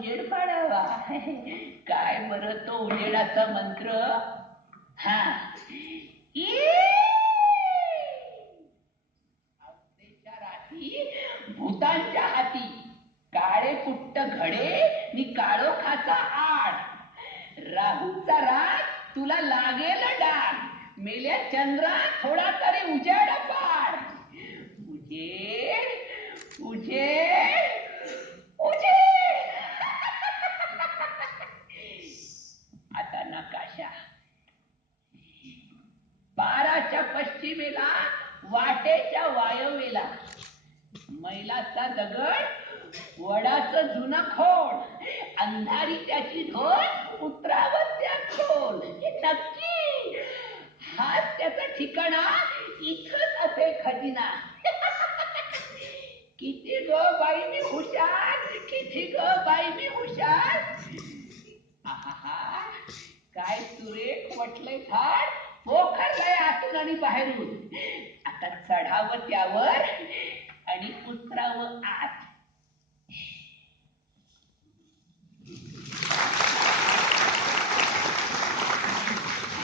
उजेड पाडावा. काय बरं तो उजेडाचा मंत्र? हा, रात्री भूतांच्या हाती काळे कुट्ट घडे नि काळोखाचा आड. राहूचा राग तुला लागेल डाग. मेल्या चंद्रा थोडा तरी उजेड पाड. उजेड उजेड उजेड. आता नकाशा. पाराच्या पश्चिमेला वाटेच्या वायव्येला मैलाचा दगड वडाचं जुनं खोड. अंधारी त्याची ढोल उतरावं त्या खोल. नक्की हाच त्याचा ठिकाणा. इथंच असे खजिना. किती ग बाई मी हुशार, किती ग बाई मी हुशार. आहा, काय सुरेख म्हटलंय झाड. पोखरलंय आतून आणि बाहेरून. आता चढावं त्यावर आणि उतरावं आत.